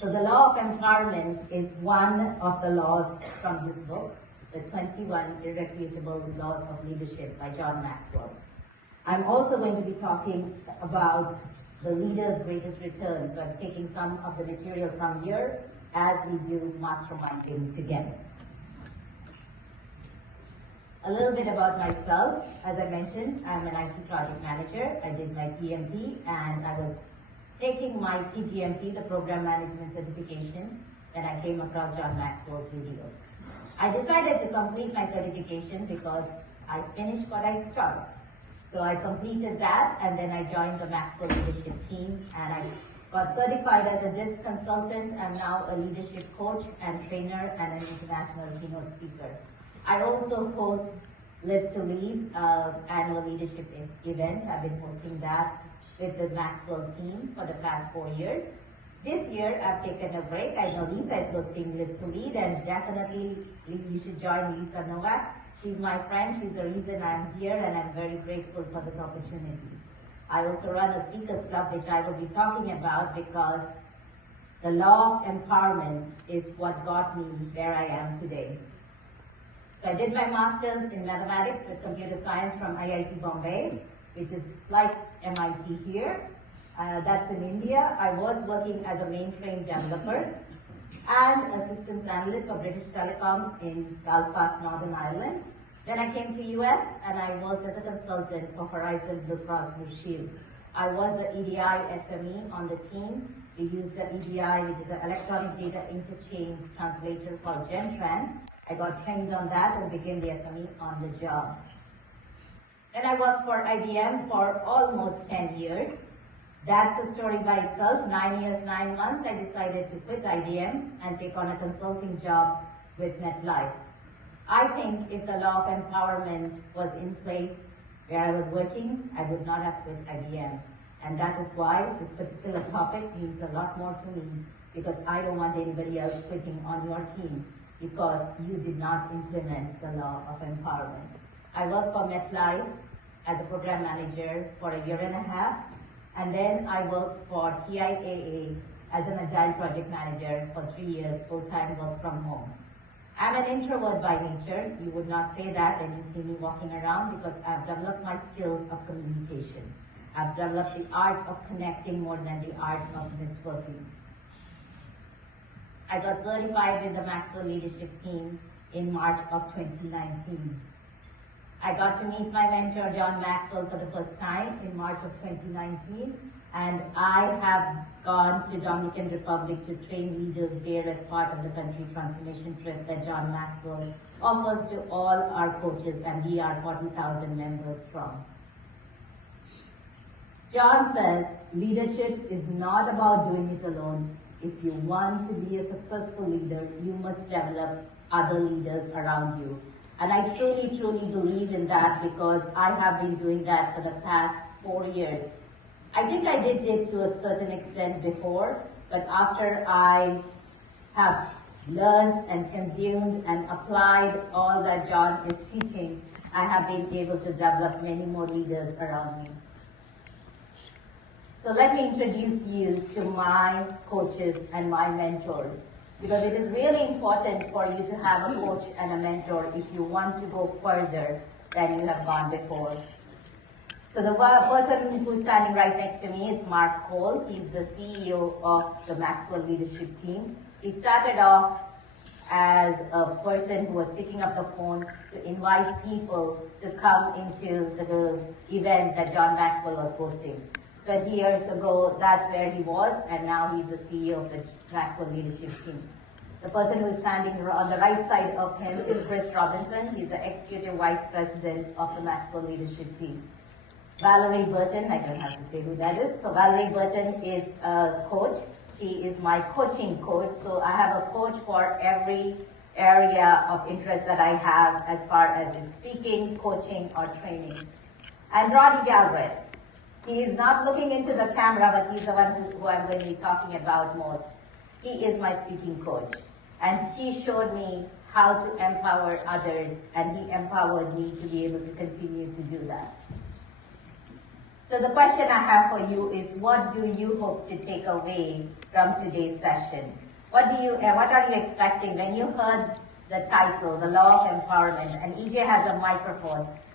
So the law of empowerment is one of the laws from this book, the 21 Irrefutable Laws of Leadership by John Maxwell. I'm also going to be talking about the leader's greatest return. So I'm taking some of the material from here as we do masterminding together. A little bit about myself. As I mentioned, I'm an IT project manager. I did my PMP and I was taking my PGMP, the Program Management Certification, and I came across John Maxwell's video. I decided to complete my certification because I finished what I started. So I completed that and then I joined the Maxwell leadership team and I got certified as a DISC consultant. I'm now a leadership coach and trainer and an international keynote speaker. I also host Live to Lead annual leadership event. I've been hosting that with the Maxwell team for the past 4 years. This year, I've taken a break. I know Lisa is hosting Live to Lead, and definitely you should join Lisa Novak. She's my friend. She's the reason I'm here, and I'm very grateful for this opportunity. I also run a speakers club, which I will be talking about because the law of empowerment is what got me where I am today. So I did my master's in mathematics with computer science from IIT Bombay, which is like MIT here. That's in India. I was working as a mainframe developer and a systems analyst for British Telecom in Belfast, Northern Ireland. Then I came to US and I worked as a consultant for Horizon Blue Cross Blue Shield. I was the EDI SME on the team. We used the EDI, which is an electronic data interchange translator called GenTran. I got trained on that and became the SME on the job. Then I worked for IBM for almost 10 years. That's a story by itself. 9 years, 9 months, I decided to quit IBM and take on a consulting job with MetLife. I think if the law of empowerment was in place where I was working, I would not have quit IBM. And that is why this particular topic means a lot more to me, because I don't want anybody else quitting on your team because you did not implement the law of empowerment. I worked for MetLife as a program manager for 1.5 years, and then I worked for TIAA as an agile project manager for 3 years, full-time work from home. I'm an introvert by nature. You would not say that when you see me walking around because I've developed my skills of communication. I've developed the art of connecting more than the art of networking. I got certified with the Maxwell leadership team in March of 2019. I got to meet my mentor, John Maxwell, for the first time in March of 2019, and I have gone to Dominican Republic to train leaders there as part of the country transformation trip that John Maxwell offers to all our coaches, and we are 40,000 members from. John says, leadership is not about doing it alone. If you want to be a successful leader, you must develop other leaders around you. And I truly, truly believe in that because I have been doing that for the past 4 years. I think I did it to a certain extent before, but after I have learned and consumed and applied all that John is teaching, I have been able to develop many more leaders around me. So let me introduce you to my coaches and my mentors, because it is really important for you to have a coach and a mentor if you want to go further than you have gone before. So the person who's standing right next to me is Mark Cole. He's the CEO of the Maxwell leadership team. He started off as a person who was picking up the phone to invite people to come into the event that John Maxwell was hosting. 20 years ago, that's where he was, and now he's the CEO of the Maxwell leadership team. The person who is standing on the right side of him is Chris Robinson. He's the Executive Vice President of the Maxwell leadership team. Valerie Burton, I don't have to say who that is. So Valerie Burton is a coach. She is my coaching coach. So I have a coach for every area of interest that I have as far as in speaking, coaching, or training. And Roddy Galbraith. He is not looking into the camera, but he's the one who I'm going to be talking about most. He is my speaking coach. And he showed me how to empower others, and he empowered me to be able to continue to do that. So the question I have for you is, what do you hope to take away from today's session? What are you expecting when you heard the title, The Law of Empowerment, and EJ has a microphone?